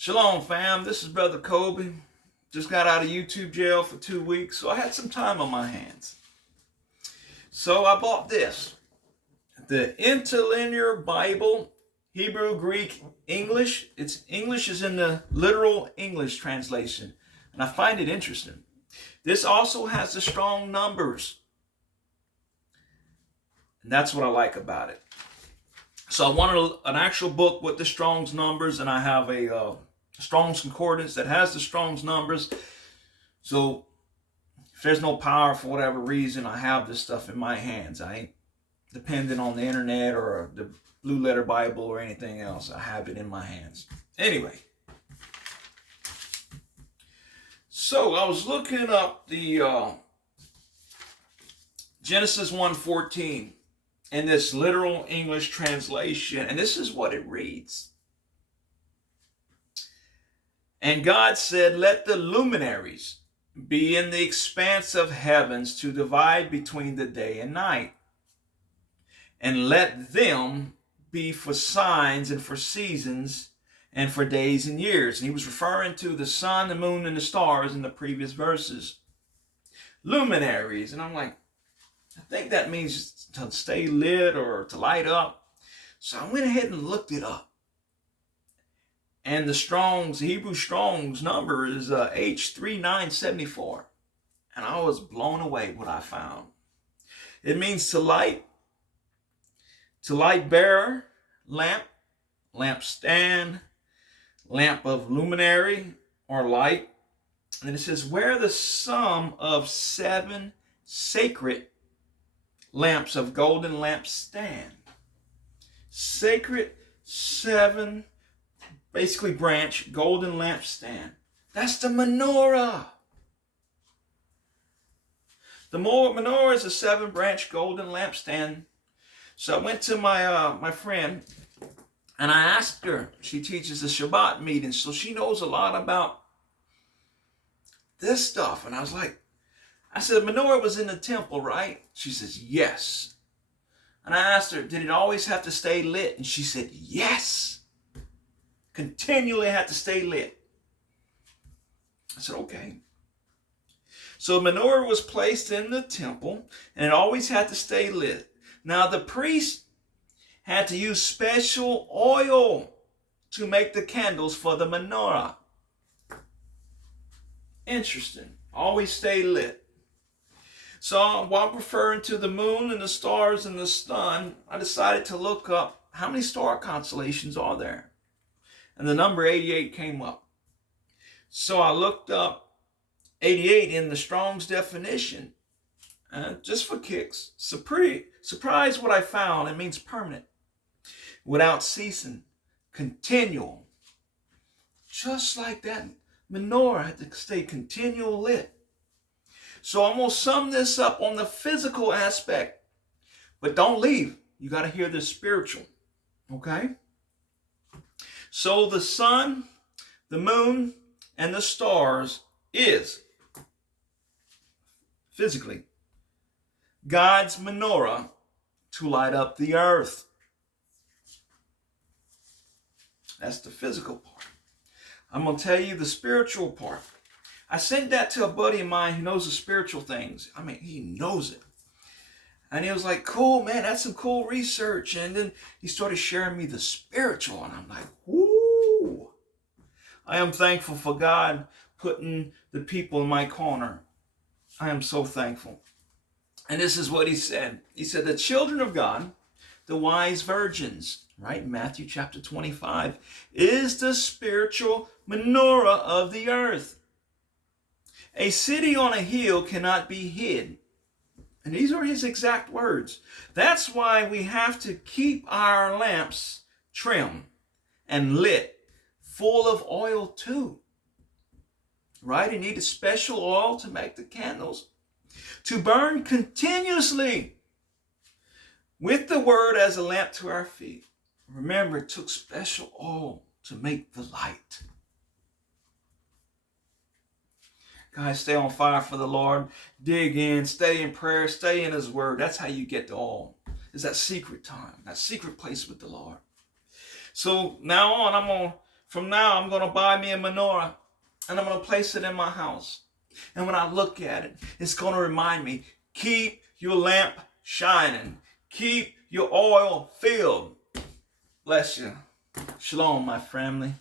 Shalom, fam. This is Brother Kobe. Just got out of YouTube jail for 2 weeks, so I had some time on my hands. So I bought this. The Interlinear Bible, Hebrew, Greek, English. English is in the literal English translation, and I find it interesting. This also has the strong numbers, and that's what I like about it. So I wanted an actual book with the Strong's numbers, and I have a Strong's Concordance that has the Strong's numbers. So if there's no power for whatever reason, I have this stuff in my hands. I ain't dependent on the internet or the Blue Letter Bible or anything else. I have it in my hands. Anyway, so I was looking up the Genesis 1:14 in this literal English translation, and this is what it reads. And God said, let the luminaries be in the expanse of heavens to divide between the day and night, and let them be for signs and for seasons and for days and years. And he was referring to the sun, the moon, and the stars in the previous verses. Luminaries. And I'm like, I think that means to stay lit or to light up. So I went ahead and looked it up. And the Hebrew Strong's number is H3974. And I was blown away what I found. It means to light bearer, lamp, lampstand, lamp of luminary or light. And it says, where the sum of 7 sacred lamps of golden lampstand. Sacred 7, basically branch, golden lampstand. That's the menorah. The menorah is a 7-branch golden lampstand. So I went to my friend and I asked her. She teaches the Shabbat meeting, so she knows a lot about this stuff. And I said, menorah was in the temple, right? She says, yes. And I asked her, did it always have to stay lit? And she said, yes. Continually had to stay lit. I said, okay. So menorah was placed in the temple, and it always had to stay lit. Now the priest had to use special oil to make the candles for the menorah. Interesting. Always stay lit. So while referring to the moon and the stars and the sun, I decided to look up how many star constellations are there. And the number 88 came up. So I looked up 88 in the Strong's definition. Just for kicks. Surprise what I found. It means permanent. Without ceasing. Continual. Just like that menorah had to stay continual lit. So I'm going to sum this up on the physical aspect. But don't leave. You got to hear the spiritual. Okay? So the sun, the moon, and the stars is physically God's menorah to light up the earth. That's the physical part. I'm going to tell you the spiritual part. I sent that to a buddy of mine who knows the spiritual things. I mean, he knows it. And he was like, cool, man, that's some cool research. And then he started sharing me the spiritual. And I'm like, whoo. I am thankful for God putting the people in my corner. I am so thankful. And this is what he said. He said, the children of God, the wise virgins, right? Matthew chapter 25, is the spiritual menorah of the earth. A city on a hill cannot be hid. And these are his exact words. That's why we have to keep our lamps trimmed and lit, full of oil too. Right? You need a special oil to make the candles. To burn continuously with the word as a lamp to our feet. Remember, it took special oil to make the light. Guys, stay on fire for the Lord. Dig in, stay in prayer, stay in his word. That's how you get the oil. It's that secret time, that secret place with the Lord. So now on, I'm going to From now, I'm going to buy me a menorah and I'm going to place it in my house. And when I look at it, it's going to remind me, keep your lamp shining. Keep your oil filled. Bless you. Shalom, my family.